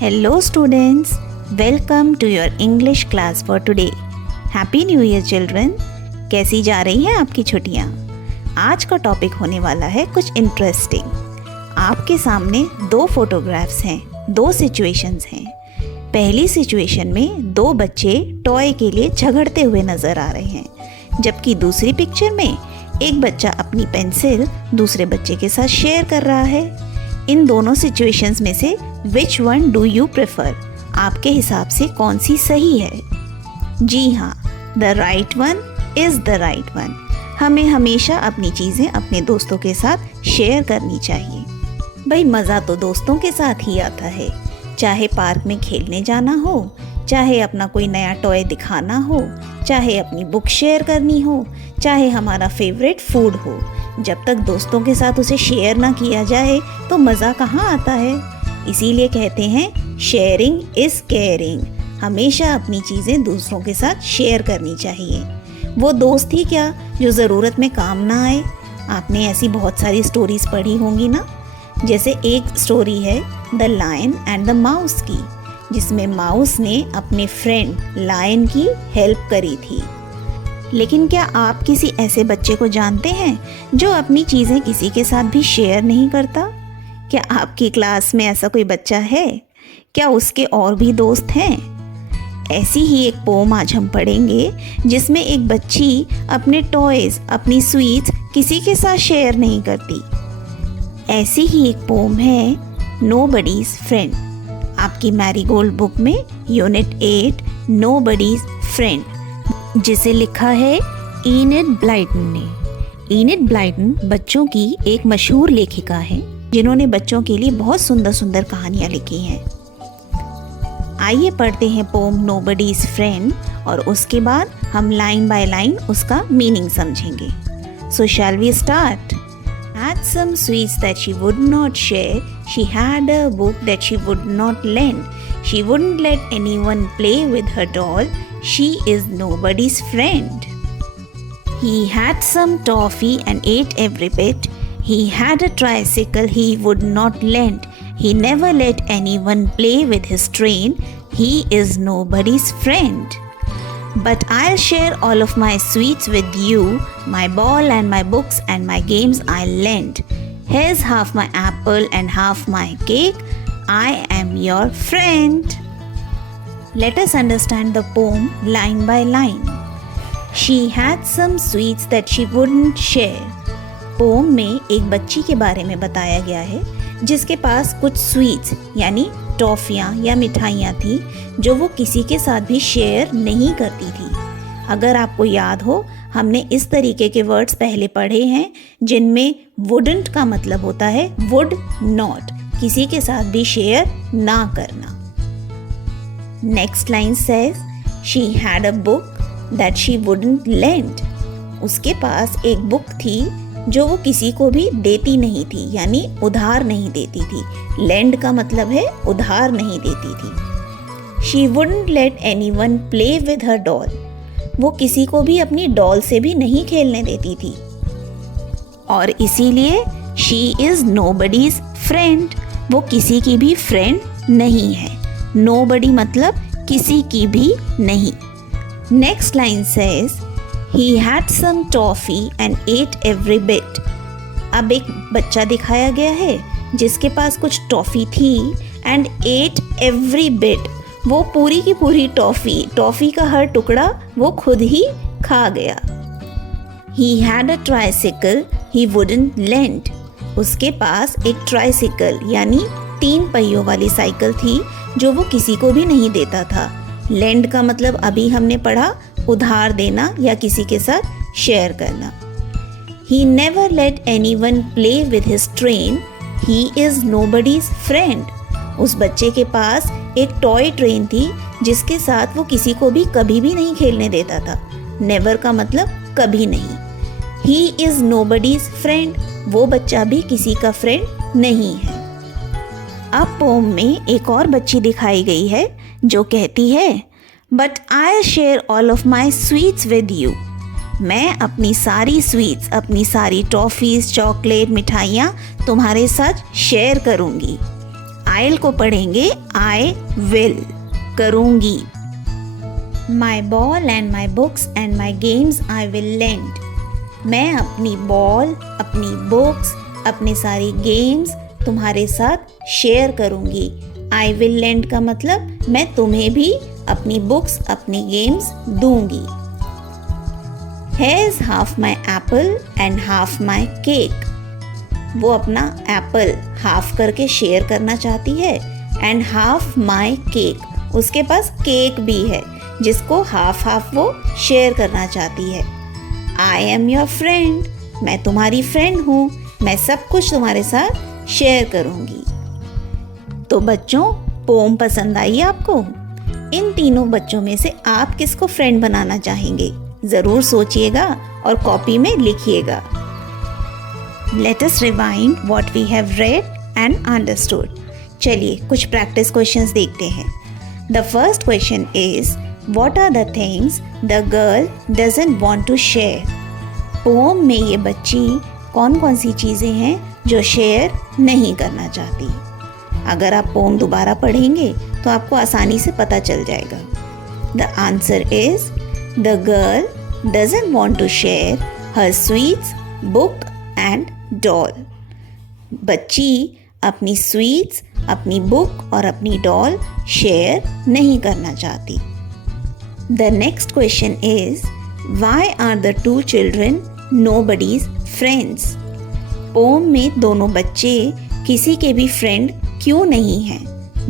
Hello students, welcome to your English class for today. Happy New Year children. कैसी जा रही हैं आपकी छुट्टियाँ? आज का टॉपिक होने वाला है कुछ इंटरेस्टिंग. आपके सामने दो फोटोग्राफ्स हैं, दो सिचुएशंस हैं. पहली सिचुएशन में दो बच्चे टॉय के लिए झगड़ते हुए नज़र आ रहे हैं, जबकि दूसरी पिक्चर में एक बच्चा अपनी पेंसिल दूसरे बच्चे के साथ शेयर कर रहा है. इन दोनों सिचुएशंस में से which one do you prefer? आपके हिसाब से कौन सी सही है? जी हाँ, the right one is the right one. हमें हमेशा अपनी चीज़ें अपने दोस्तों के साथ शेयर करनी चाहिए. भाई मज़ा तो दोस्तों के साथ ही आता है, चाहे पार्क में खेलने जाना हो, चाहे अपना कोई नया टॉय दिखाना हो, चाहे अपनी बुक शेयर करनी हो, चाहे हमारा फेवरेट फूड हो. जब तक दोस्तों के साथ उसे शेयर ना किया जाए तो मज़ा कहाँ आता है. इसीलिए कहते हैं शेयरिंग इज़ केयरिंग. हमेशा अपनी चीज़ें दूसरों के साथ शेयर करनी चाहिए. वो दोस्त ही क्या जो ज़रूरत में काम ना आए. आपने ऐसी बहुत सारी स्टोरीज़ पढ़ी होंगी ना. जैसे एक स्टोरी है the lion and the mouse की, जिसमें माउस ने अपने फ्रेंड लायन की हेल्प करी थी. लेकिन क्या आप किसी ऐसे बच्चे को जानते हैं जो अपनी चीज़ें किसी के साथ भी शेयर नहीं करता? क्या आपकी क्लास में ऐसा कोई बच्चा है? क्या उसके और भी दोस्त हैं? ऐसी ही एक पोम आज हम पढ़ेंगे जिसमें एक बच्ची अपने टॉयज़, अपनी स्वीट्स किसी के साथ शेयर नहीं करती. ऐसी ही एक पोम है नोबडीज़ फ्रेंड. आपकी मैरीगोल्ड बुक में यूनिट 8 नोबडीज़ फ्रेंड, जिसे लिखा है इनिड ब्लाइटन ने. इनिड ब्लाइटन बच्चों की एक मशहूर लेखिका है जिन्होंने बच्चों के लिए बहुत सुंदर सुंदर कहानियाँ लिखी हैं. आइए पढ़ते हैं पोम नोबडीज़ फ्रेंड और उसके बाद हम लाइन बाय लाइन उसका मीनिंग समझेंगे. So shall we start. Had some sweets that she would not share. She had a book that she would not lend. She wouldn't let anyone play with her doll. She is nobody's friend. He had some toffee and ate every bit. He had a tricycle he would not lend. He never let anyone play with his train. He is nobody's friend. But I'll share all of my sweets with you, my ball and my books and my games I'll lend. Here's half my apple and half my cake. I am your friend. Let us understand the poem line by line. She had some sweets that she wouldn't share. Poem में एक बच्ची के बारे में बताया गया है जिसके पास कुछ स्वीट्स यानी टॉफ़ियाँ या मिठाइयाँ थी जो वो किसी के साथ भी शेयर नहीं करती थी. अगर आपको याद हो, हमने इस तरीके के वर्ड्स पहले पढ़े हैं जिनमें वुडंट का मतलब होता है वुड नॉट, किसी के साथ भी शेयर ना करना. Next line says she had a book that she wouldn't lend. उसके पास एक बुक थी जो वो किसी को भी देती नहीं थी, यानी उधार नहीं देती थी. लेंड का मतलब है उधार नहीं देती थी. She wouldn't let anyone play with her doll. वो किसी को भी अपनी डॉल से भी नहीं खेलने देती थी. और इसीलिए शी इज़ नोबडीज़ फ्रेंड. वो किसी की भी फ्रेंड नहीं है. नोबडी मतलब किसी की भी नहीं. Next line says He had some toffee and ate every bit. अब एक बच्चा दिखाया गया है जिसके पास कुछ टॉफ़ी थी and ate every bit. वो पूरी की पूरी टॉफ़ी का हर टुकड़ा वो खुद ही खा गया. He had a tricycle he wouldn't lend. उसके पास एक ट्राइसिकल यानी 3 पहियों वाली साइकिल थी जो वो किसी को भी नहीं देता था. लेंड का मतलब अभी हमने पढ़ा उधार देना या किसी के साथ शेयर करना. He never let anyone play with his train. He is nobody's friend. उस बच्चे के पास एक टॉय ट्रेन थी जिसके साथ वो किसी को भी कभी भी नहीं खेलने देता था. नेवर का मतलब कभी नहीं. He is nobody's friend. वो बच्चा भी किसी का फ्रेंड नहीं है. अब पोम में एक और बच्ची दिखाई गई है जो कहती है But I'll share all of my sweets with you. मैं अपनी सारी स्वीट्स, अपनी सारी टॉफ़ीज़, चॉकलेट, मिठाइयाँ तुम्हारे साथ शेयर करूँगी. आइल को पढ़ेंगे आई विल, करूँगी। My ball and my books and my games I will lend. मैं अपनी बॉल, अपनी बुक्स, अपने सारी गेम्स तुम्हारे साथ शेयर करूँगी। आई विल लेंड का मतलब मैं तुम्हें भी अपनी बुक्स, अपनी गेम्स दूंगी। Here's half my apple and half my cake. वो अपना एप्पल हाफ करके शेयर करना चाहती है, एंड हाफ माई केक, उसके पास केक भी है जिसको हाफ हाफ वो शेयर करना चाहती है। आई एम योर फ्रेंड, मैं तुम्हारी फ्रेंड हूँ, मैं सब कुछ तुम्हारे साथ शेयर करूँगी। तो बच्चों, पोम पसंद आई आपको? इन तीनों बच्चों में से आप किसको फ्रेंड बनाना चाहेंगे? ज़रूर सोचिएगा और कॉपी में लिखिएगा। Let us rewind what we have read and understood. चलिए कुछ प्रैक्टिस क्वेश्चंस देखते हैं। The first question is, what are the things the girl doesn't want to share? Poem में ये बच्ची कौन कौन सी चीज़ें हैं जो शेयर नहीं करना चाहती? अगर आप पोम दोबारा पढ़ेंगे तो आपको आसानी से पता चल जाएगा। The answer is, the girl doesn't want to share her sweets, book and doll. बच्ची अपनी स्वीट्स, अपनी बुक और अपनी डॉल शेयर नहीं करना चाहती। The next question is, why are the two children nobody's friends? Poem में दोनों बच्चे किसी के भी फ्रेंड क्यों नहीं हैं?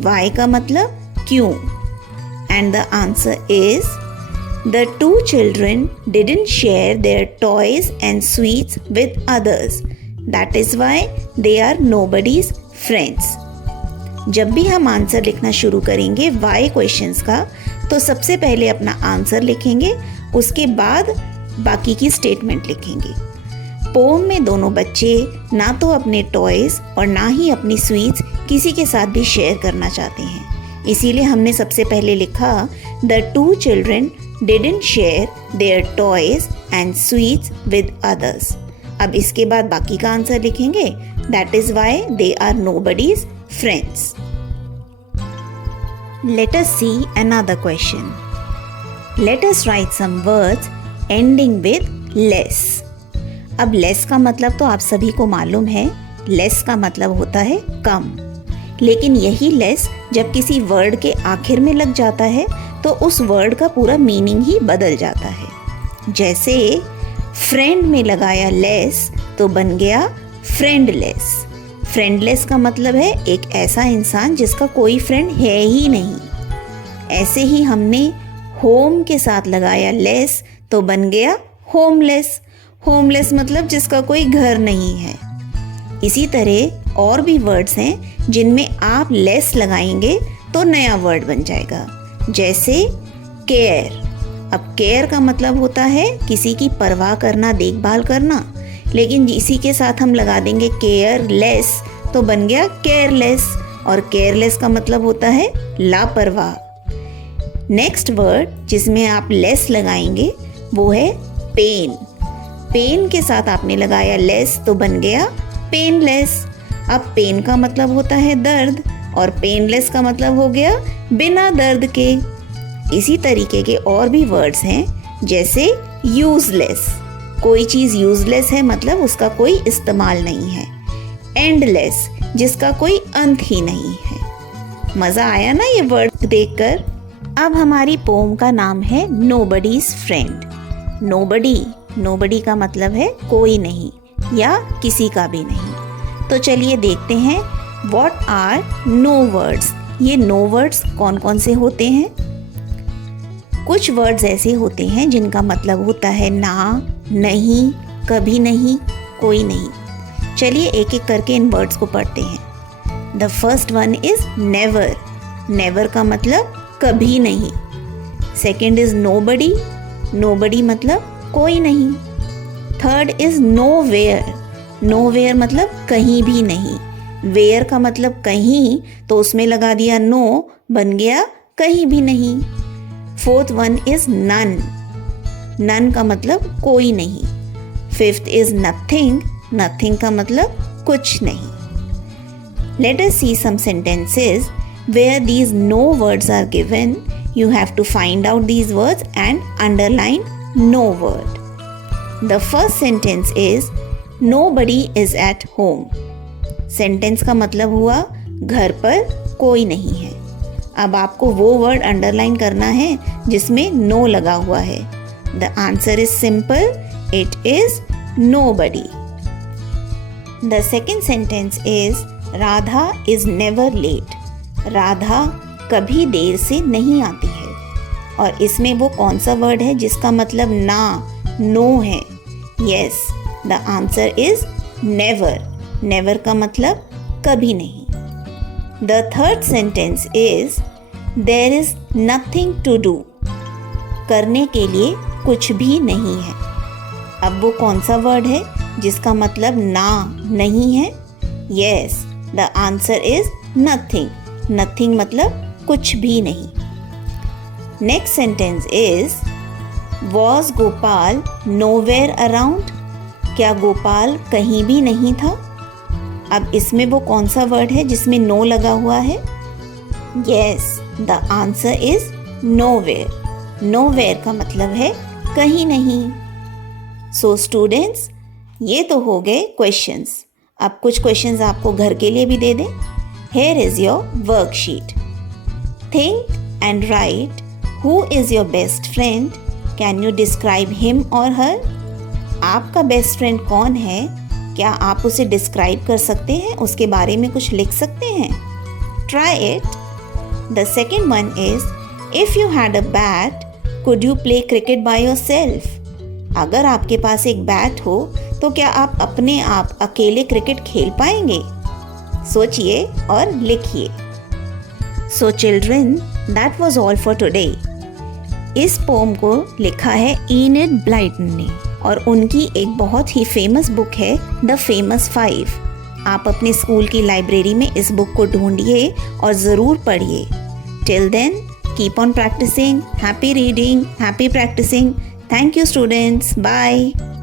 Why का मतलब क्यों? And the answer is, the two children didn't share their toys and sweets with others. That is why they are nobody's friends. जब भी हम आंसर लिखना शुरू करेंगे why क्वेश्चंस का, तो सबसे पहले अपना आंसर लिखेंगे, उसके बाद बाकी की स्टेटमेंट लिखेंगे। पोम में दोनों बच्चे ना तो अपने टॉयज और ना ही अपनी स्वीट्स किसी के साथ भी शेयर करना चाहते हैं, इसीलिए हमने सबसे पहले लिखा the two children didn't share their toys and sweets with others. अब इसके बाद बाकी का आंसर लिखेंगे, that is why they are nobody's friends. Let us see another question. Let us write some words ending with less. अब less का मतलब तो आप सभी को मालूम है, less का मतलब होता है कम। लेकिन यही less जब किसी वर्ड के आखिर में लग जाता है तो उस वर्ड का पूरा मीनिंग ही बदल जाता है। जैसे फ्रेंड में लगाया लेस तो बन गया फ्रेंडलेस। फ्रेंडलेस का मतलब है एक ऐसा इंसान जिसका कोई फ्रेंड है ही नहीं। ऐसे ही हमने होम के साथ लगाया लेस तो बन गया होमलेस। होमलेस मतलब जिसका कोई घर नहीं है। इसी तरह और भी वर्ड्स हैं जिनमें आप लेस लगाएंगे तो नया वर्ड बन जाएगा। जैसे केयर। अब केयर का मतलब होता है किसी की परवाह करना, देखभाल करना, लेकिन इसी के साथ हम लगा देंगे केयरलेस तो बन गया केयरलेस, और केयरलेस का मतलब होता है लापरवाह। नेक्स्ट वर्ड जिसमें आप लेस लगाएंगे वो है पेन। पेन के साथ आपने लगाया लेस तो बन गया पेनलेस। अब पेन का मतलब होता है दर्द और पेनलेस का मतलब हो गया बिना दर्द के। इसी तरीके के और भी वर्ड्स हैं जैसे यूजलेस। कोई चीज़ यूजलेस है मतलब उसका कोई इस्तेमाल नहीं है। एंडलेस, जिसका कोई अंत ही नहीं है। मज़ा आया ना ये वर्ड देखकर? अब हमारी पोम का नाम है नोबडीज फ्रेंड। नोबडी का मतलब है कोई नहीं या किसी का भी नहीं। तो चलिए देखते हैं व्हाट आर नो वर्ड्स। ये नो वर्ड्स कौन कौन से होते हैं? कुछ वर्ड्स ऐसे होते हैं जिनका मतलब होता है ना, नहीं, कभी नहीं, कोई नहीं। चलिए एक एक करके इन वर्ड्स को पढ़ते हैं। The first one is never. Never का मतलब कभी नहीं। Second is nobody. नोबडी मतलब कोई नहीं। Third is nowhere. नोवेयर मतलब कहीं भी नहीं। वेयर का मतलब कहीं, तो उसमें लगा दिया नो, बन गया कहीं भी नहीं। Fourth one is none. None का मतलब कोई नहीं। Fifth is nothing. नथिंग का मतलब कुछ नहीं। Let us see some sentences where these no words are given. You have to find out these words and underline no word. The first sentence is nobody is at home. Sentence का मतलब हुआ घर पर कोई नहीं है. अब आपको वो वर्ड अंडरलाइन करना है जिसमें नो लगा हुआ है. The answer is simple, it is nobody. The second sentence is Radha is never late. Radha कभी देर से नहीं आती है. और इसमें वो कौन सा वर्ड है जिसका मतलब ना, नो है? Yes, the answer is never. Never का मतलब कभी नहीं. The third sentence is there is nothing to do. करने के लिए कुछ भी नहीं है. अब वो कौन सा वर्ड है जिसका मतलब ना, नहीं है? Yes, the answer is nothing. Nothing मतलब कुछ भी नहीं. Next sentence is was Gopal nowhere around? क्या गोपाल कहीं भी नहीं था? अब इसमें वो कौन सा वर्ड है जिसमें नो लगा हुआ है? Yes, the answer is nowhere. Nowhere का मतलब है कहीं नहीं. सो स्टूडेंट्स, ये तो हो गए क्वेश्चंस. अब कुछ क्वेश्चंस आपको घर के लिए भी दे दें. Here is your worksheet. Think and write who is your best friend. Can you describe him or her? आपका बेस्ट फ्रेंड कौन है? क्या आप उसे डिस्क्राइब कर सकते हैं? उसके बारे में कुछ लिख सकते हैं? Try it. The second one is if you had a bat, could you play cricket by yourself? अगर आपके पास एक बैट हो तो क्या आप अपने आप अकेले क्रिकेट खेल पाएंगे? सोचिए और लिखिए. So children, that was all for today. इस पोम को लिखा है इनिड ब्लाइटन ने और उनकी एक बहुत ही फेमस बुक है द फेमस 5. आप अपने स्कूल की लाइब्रेरी में इस बुक को ढूंढिए और ज़रूर पढ़िए. Till then, keep on practising. Happy reading, happy practising. Thank you students. Bye.